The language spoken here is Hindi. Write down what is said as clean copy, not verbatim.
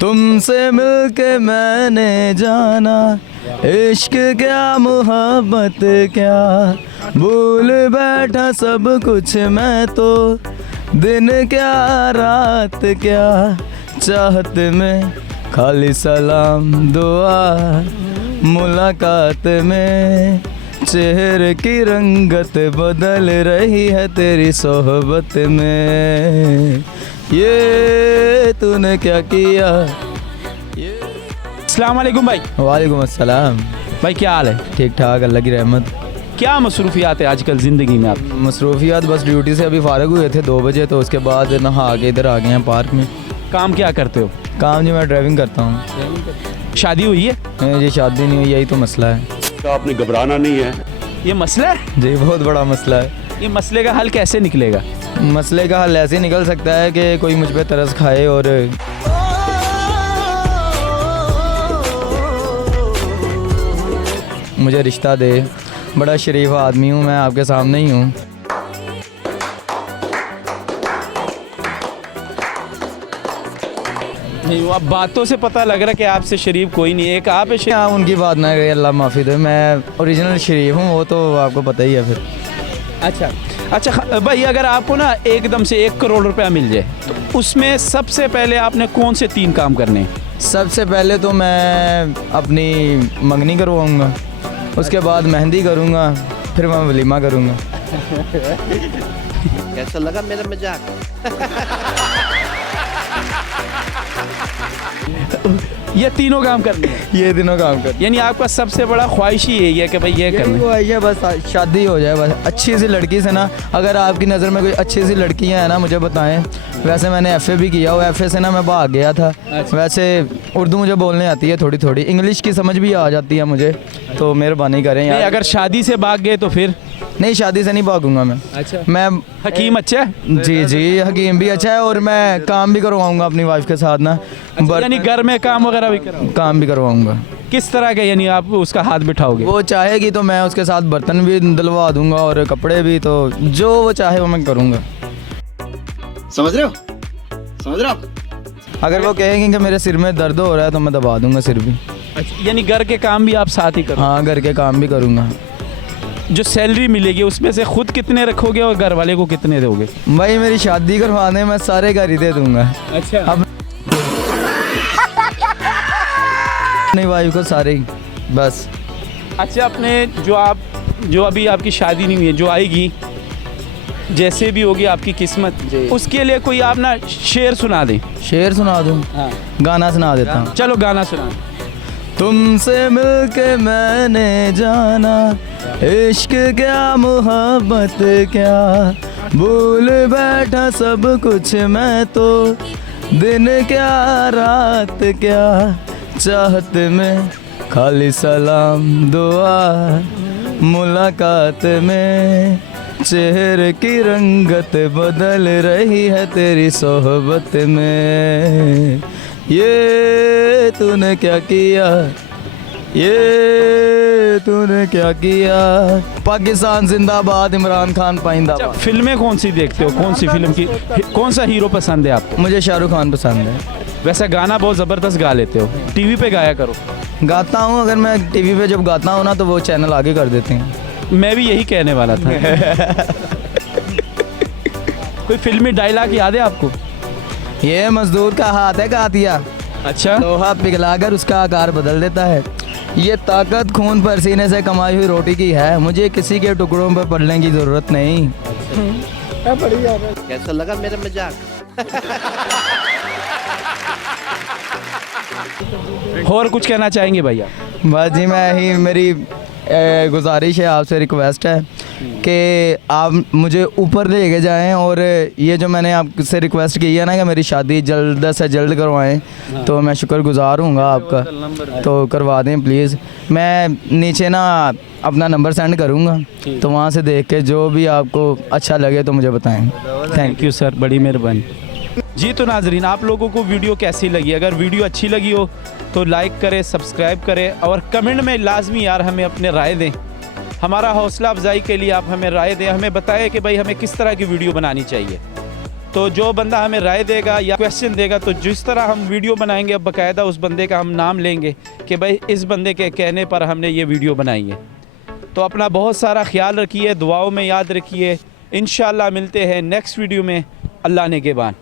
तुमसे मिलके मैंने जाना इश्क क्या मोहब्बत क्या, भूल बैठा सब कुछ मैं तो, दिन क्या रात क्या, चाहत में खाली सलाम दुआ, मुलाकात में चेहरे की रंगत बदल रही है तेरी सोहबत में, ये तूने क्या किया। अस्सलाम वालेकुम भाई। वालेकुम अस्सलाम। भाई क्या हाल है? ठीक ठाक, अल्लाह की रहमत। क्या मसरूफियात है आजकल ज़िंदगी में आप? मसरूफियात बस ड्यूटी से अभी फारग हुए थे 2 बजे, तो उसके बाद नहा के इधर आ गए हैं पार्क में। काम क्या करते हो? काम जी मैं ड्राइविंग करता हूँ। शादी हुई है? जी शादी नहीं हुई, यही तो मसला है। तो आपने घबराना नहीं है। ये मसला है? जी बहुत बड़ा मसला है। ये मसले का हल कैसे निकलेगा? मसले का हल ऐसे निकल सकता है कि कोई मुझ पे तरस खाए और मुझे रिश्ता दे। बड़ा शरीफ आदमी हूँ मैं, आपके सामने ही हूँ। नहीं, वो अब बातों से पता लग रहा है कि आपसे शरीफ कोई नहीं है। एक आप है शरीफ। आप उनकी बात ना करिए, अल्लाह माफ़ी दे। मैं ओरिजिनल शरीफ हूँ, वो तो आपको पता ही है फिर। अच्छा भाई, अगर आपको ना एकदम से 1 करोड़ रुपया मिल जाए तो उसमें सबसे पहले आपने कौन से 3 काम करने हैं? सबसे पहले तो मैं अपनी मंगनी करवाऊँगा, उसके बाद मेहंदी करूँगा, फिर मैं वलीमा करूँगा। कैसा लगा मेरा मजाक? ये तीनों काम करने हैं? ये दिनों काम कर, यानी आपका सबसे बड़ा ख्वाहिश ही यही है कि भाई ये करना है। वो है बस शादी हो जाए बस अच्छी सी लड़की से ना। अगर आपकी नज़र में कोई अच्छी सी लड़कियां हैं ना मुझे बताएं। वैसे मैंने FA भी किया हुआ, FA से ना मैं भाग गया था। वैसे उर्दू मुझे बोलने आती है थोड़ी थोड़ी, इंग्लिश की समझ भी आ जाती है मुझे, तो मेहरबानी करें यार। अगर शादी से भाग गए तो फिर? नहीं, शादी से नहीं भागूंगा मैं। अच्छा, मैं हकीम अच्छा है? जी हकीम भी अच्छा है, और मैं काम भी करवाऊंगा अपनी वाइफ के साथ ना। यानी घर में काम वगैरह भी कराओ? काम भी करवाऊंगा। किस तरह के, यानी आप उसका हाथ बिठाओगे? वो चाहेगी तो मैं उसके साथ बर्तन भी दिलवा दूंगा और कपड़े भी, तो जो वो चाहे वो मैं करूंगा। समझ रहे हो? समझ रहे हो? अगर वो कहेंगे कि मेरे सिर में दर्द हो रहा है तो मैं दबा दूंगा सिर भी। अच्छा, यानी घर के काम भी आप साथ ही करो? हाँ, घर के काम भी करूंगा। जो सैलरी मिलेगी उसमें से खुद कितने रखोगे और घर वाले को कितने दोगे? भाई मेरी शादी करवाने में सारे घर ही दे दूंगा। अच्छा, अब अपनी वाइफ को सारे ही बस। अच्छा, अपने जो अभी आपकी शादी नहीं हुई है, जो आएगी जैसे भी होगी आपकी किस्मत, उसके लिए कोई आप ना शेर सुना दें। शेर सुना दूं? हाँ, गाना सुना देता हूँ। चलो गाना सुना। तुमसे मिलके मैंने जाना इश्क क्या मोहब्बत क्या, भूल बैठा सब कुछ मैं तो, दिन क्या रात क्या, चाहत में खाली सलाम दुआ, मुलाकात में चेहरे की रंगत बदल रही है तेरी सोहबत में, ये तूने क्या किया, ये तूने क्या किया। पाकिस्तान जिंदाबाद, इमरान खान पाइंदाबाद। फिल्में कौन सी देखते हो? कौन सी फिल्म की कौन सा हीरो पसंद है आपको? मुझे शाहरुख खान पसंद है। वैसे गाना बहुत ज़बरदस्त गा लेते हो, टीवी पे गाया करो। गाता हूँ, अगर मैं टीवी पे जब गाता हूँ ना तो वो चैनल आगे कर देते हैं। मैं भी यही कहने वाला था। कोई फिल्मी डायलॉग याद है आपको? ये मजदूर का हाथ है कातिया, अच्छा, लोहा पिघलाकर उसका आकार बदल देता है, ये ताकत खून पसीने से कमाई हुई रोटी की है, मुझे किसी के टुकड़ों पर पड़ने की ज़रूरत नहीं। कैसा लगा मेरा मजाक? और कुछ कहना चाहेंगे भैया? बस जी, मैं ही मेरी गुजारिश है आपसे, रिक्वेस्ट है कि आप मुझे ऊपर लेके जाएं, और ये जो मैंने आपसे रिक्वेस्ट की है ना कि मेरी शादी जल्द से जल्द करवाएं, तो मैं शुक्रगुजार हूँगा आपका, तो करवा दें प्लीज़। मैं नीचे ना अपना नंबर सेंड करूँगा, तो वहाँ से देख के जो भी आपको अच्छा लगे तो मुझे बताएं। थैंक यू सर, बड़ी मेहरबानी। जी तो नाजरीन, आप लोगों को वीडियो कैसी लगी? अगर वीडियो अच्छी लगी हो तो लाइक करें, सब्सक्राइब करें, और कमेंट में लाजमी यार हमें अपने राय दें। हमारा हौसला अफजाई के लिए आप हमें राय दें, हमें बताएं कि भाई हमें किस तरह की वीडियो बनानी चाहिए। तो जो बंदा हमें राय देगा या क्वेश्चन देगा, तो जिस तरह हम वीडियो बनाएंगे अब बाकायदा उस बंदे का हम नाम लेंगे कि भाई इस बंदे के कहने पर हमने ये वीडियो बनाई है। तो अपना बहुत सारा ख्याल रखिए, दुआओं में याद रखिए। इंशाअल्लाह मिलते हैं नेक्स्ट वीडियो में। अल्लाह ने के बान।